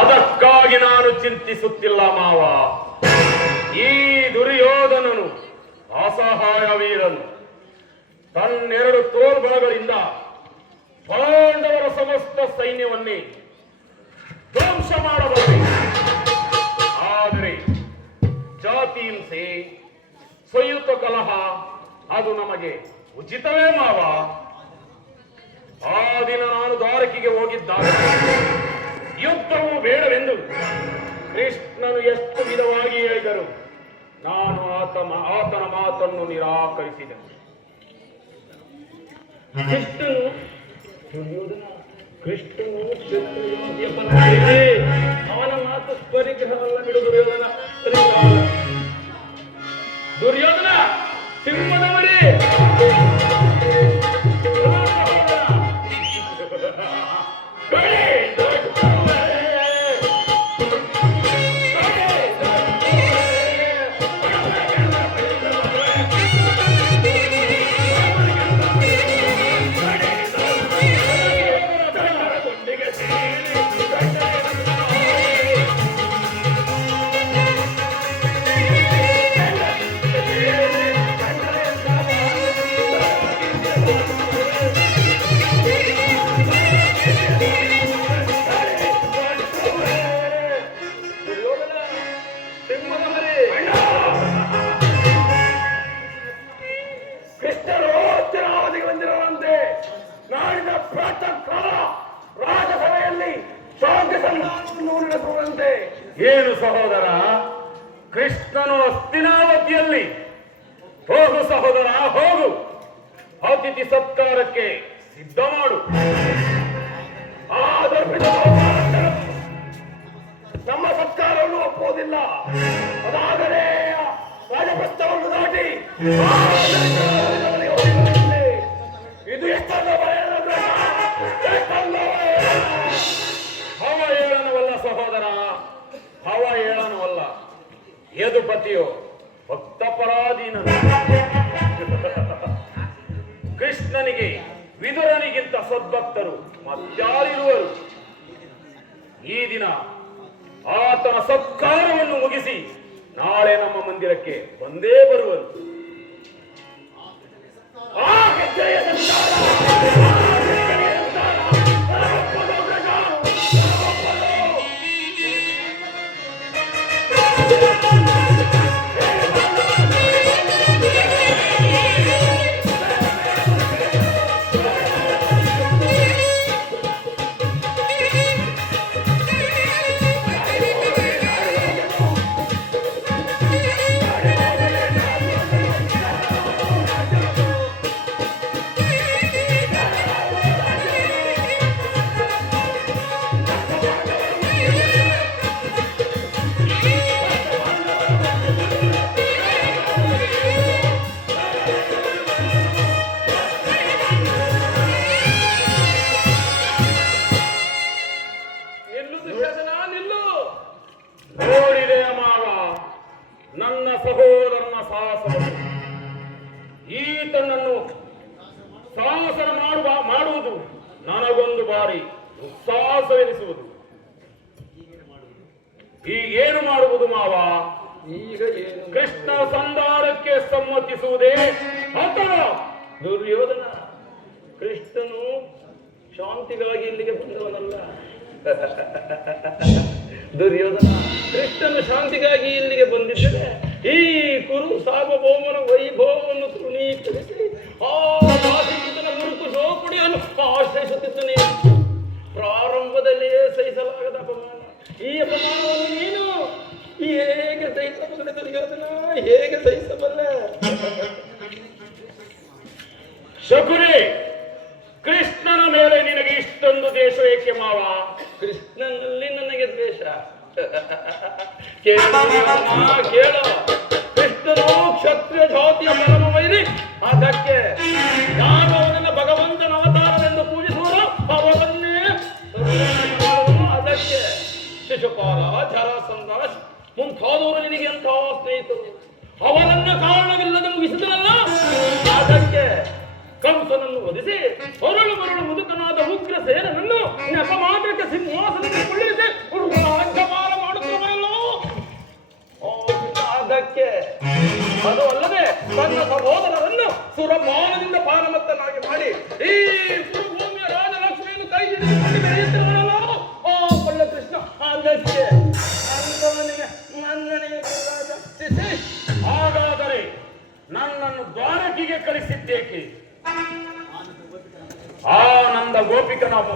ಅದಕ್ಕಾಗಿ ನಾನು ಚಿಂತಿಸುತ್ತಿಲ್ಲ ಮಾವ. ಈ ದುರ್ಯೋಧನನು ಅಸಹಾಯ ವೀರನು. ತನ್ನೆರಡು ತೋಳ್ಬಲಗಳಿಂದ ಪಾಂಡವರ ಸಮಸ್ತ ಸೈನ್ಯವನ್ನೇ ಧ್ವಂಸ ಮಾಡಬಲ್ಲೆ. ಆದರೆ ಜಾತಿ ಹಿಂಸೆ, ಸಂಯುಕ್ತ ಕಲಹ ಅದು ನಮಗೆ ಉಚಿತವೇ ಮಾವ. ಆ ದಿನ ನಾನು ದ್ವಾರಕೆಗೆ ಹೋಗಿದ್ದಾಗ ಯುದ್ಧವು ಬೇಡವೆಂದು ಕೃಷ್ಣನು ಎಷ್ಟು ವಿಧವಾಗಿ ಹೇಳಿದರು. ನಾನು ಆತನ ಮಾತನ್ನು ನಿರಾಕರಿಸಿದೆ. ಕೃಷ್ಣನು ಅವನ ಮಾತು ಪರಿಗ್ರಹವಲ್ಲ ಬಿಡು ದುರ್ಯೋಧನ. ದುರ್ಯೋಧನ ಸಿಂಹದವರೇ, ಏನು ಸಹೋದರ, ಕೃಷ್ಣನು ಹಸ್ತಿನಾವತಿಯಲ್ಲಿ? ಹೋಗು ಸಹೋದರ, ಹೋಗು. ಅತಿಥಿ ಸತ್ಕಾರಕ್ಕೆ ಸಿದ್ಧ ಮಾಡು. ನಮ್ಮ ಸತ್ಕಾರವನ್ನು ಒಪ್ಪುವುದಿಲ್ಲ. ಅದಾದರೆ ರಾಜಪಥವನ್ನು ದಾಟಿ ಇದು ಎಷ್ಟೊಂದು ಹವ ಹೇಳನವಲ್ಲ ಸಹೋದರ, ಹವ ಹೇಳನವಲ್ಲ. ಯದುಪತಿಯೋ ಭಕ್ತಪರಾಧೀನನು. ಕೃಷ್ಣನಿಗೆ ವಿದುರನಿಗಿಂತ ಸದ್ಭಕ್ತರು ಮತ್ಯಾರಿರುವರು? ಈ ದಿನ ಆತನ ಸತ್ಕಾರವನ್ನು ಮುಗಿಸಿ ನಾಳೆ ನಮ್ಮ ಮಂದಿರಕ್ಕೆ ಬಂದೇ ಬರುವರು. ಈತನನ್ನು ಸಾಹಸನ ಮಾಡುವುದು ನನಗೊಂದು ಬಾರಿ ಉತ್ಸಾಹವೆನಿಸುವುದು. ಈಗೇನು ಮಾಡುವುದು ಮಾವ? ಕೃಷ್ಣ ಸಂಧಾನಕ್ಕೆ ಸಮ್ಮತಿಸುವುದೇ ಅಥವಾ? ದುರ್ಯೋಧನ, ಕೃಷ್ಣನು ಶಾಂತಿಗಾಗಿ ಇಲ್ಲಿಗೆ ಬಂದವನಲ್ಲ. ದುರ್ಯೋಧನ, ಕೃಷ್ಣನು ಶಾಂತಿಗಾಗಿ ಇಲ್ಲಿಗೆ ಬಂದಿದ್ದರೆ ಈ ಕುರು ಸಾರ್ವಭೌಮನ ವೈಭವವನ್ನು ತೃಣೀಕರಿಸಿ ಆ ವಾಸಿಸುತ್ತನ ಮುರುಕು ಸೋಪುಡಿಯನ್ನು ಆಶ್ರಯಿಸುತ್ತಿದ್ದನೆ. ಪ್ರಾರಂಭದಲ್ಲಿಯೇ ಸಹಿಸಲಾಗದ ಅಪಮಾನ. ಈ ಅಪಮಾನವನ್ನು ನೀನು ಹೇಗೆ ಸಹಿಸಬಲ್ಲೆ ದುರ್ಯೋಧನ? ಹೇಗೆ ಸಹಿಸಬಲ್ಲೆ? ಶಕುನಿ, ಕೃಷ್ಣನ ಮೇಲೆ ನಿನಗೆ ಇಷ್ಟೊಂದು ದ್ವೇಷ ಏಕೆ ಮಾವ? ಕೃಷ್ಣನಲ್ಲಿ ನನಗೆ ದ್ವೇಷ? ಕೇಳ, ಕೃಷ್ಣನು ಕ್ಷತ್ರಿಯ ಜಾತಿಯ ಪರಮ ವೈರಿ. ಅದಕ್ಕೆ ಯಾರು ಅವನನ್ನ ಭಗವಂತನ ಅವತಾರವೆಂದು ಪೂಜಿಸುವರು ಅವರನ್ನೇ ಅದಕ್ಕೆ ಶಿಶುಪಾಲ, ಜರಾಸಂಧ ಮುಂತಾದವರು ನಿನಗೆ ಎಂತಹ ಸ್ನೇಹಿತರು. ಅವನನ್ನ ಕಾರಣವಿಲ್ಲದ ಮುಗಿಸಿದನಲ್ಲ. ಅದಕ್ಕೆ ಕಂಸನನ್ನು ವಧಿಸಿ ಮರಳು ಮುದುಕನಾದ ಉಗ್ರ ಸೇನನನ್ನು ನೆಪ ಮಾತ್ರಕ್ಕೆ ಸಿಂಹಾಸನಕ್ಕೆ ಕೊಳ್ಳಿಸಿ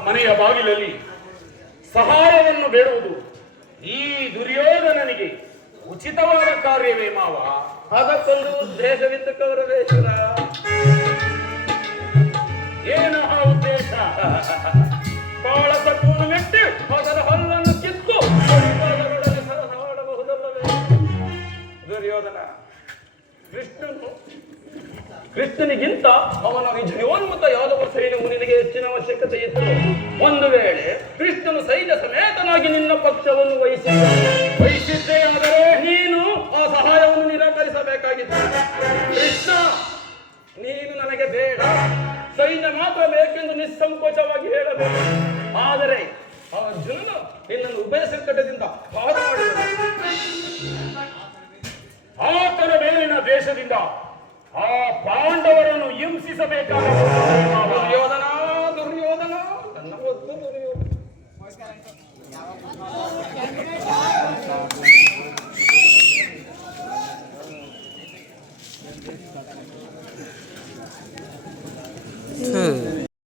ಮನೆಯ ಬಾಗಿಲಲ್ಲಿ ಸಹಾಯವನ್ನು ಬೇಡುವುದು ಈ ದುರ್ಯೋಧನನಿಗೆ ಉಚಿತವಾದ ಕಾರ್ಯವೇ ಮಾವ? ಅದಕ್ಕೊಂದು ಉದ್ದೇಶವಿತ್ತು ಕೌರವೇಶ್ವರ. ಏನು ಆ ಉದ್ದೇಶ? ಕಾಳಸತ್ವವನ್ನು ಮೆಟ್ಟಿ ಅದರ ಹಲ್ಲನ್ನು ಕಿತ್ತು ಪಾದಗಳಲ್ಲಿ ಸರಸಾಡಬಹುದಲ್ಲವೇ? ದುರ್ಯೋಧನ ಕೃಷ್ಣನಿಗಿಂತ ಅವನ ವಿಜಯೋನ್ಮುಖ ಯಾದವ ಸೈನ್ಯವು ನಿನಗೆ ಹೆಚ್ಚಿನ ಅವಶ್ಯಕತೆ ಇತ್ತು. ಒಂದು ವೇಳೆ ಕೃಷ್ಣನು ಸೈನ್ಯ ಸಮೇತನಾಗಿ ನಿನ್ನ ಪಕ್ಷವನ್ನು ವಹಿಸಿದ್ದೇ ಆದರೆ ನೀನು ಆ ಸಹಾಯವನ್ನು ನಿರಾಕರಿಸಬೇಕಾಗಿತ್ತು. ಕೃಷ್ಣ, ನೀನು ನನಗೆ ಬೇಡ, ಸೈನ್ಯ ಮಾತ್ರ ಬೇಕೆಂದು ನಿಸ್ಸಂಕೋಚವಾಗಿ ಹೇಳಬೇಕು. ಆದರೆ ಅರ್ಜುನನು ನಿನ್ನನ್ನು ಉಭಯ ಸಂಕಟದಿಂದ ಪಾರು ಮಾಡಿದನು. ಆತನ ಮೇಲಿನ ದ್ವೇಷದಿಂದ ಆ ಪಾಂಡವರನ್ನು ಹಿಂಸಿಸಬೇಕಾದ ದುರ್ಯೋಧನ ನನ್ನ ಒತ್ತು ದುರ್ಯೋಧನ.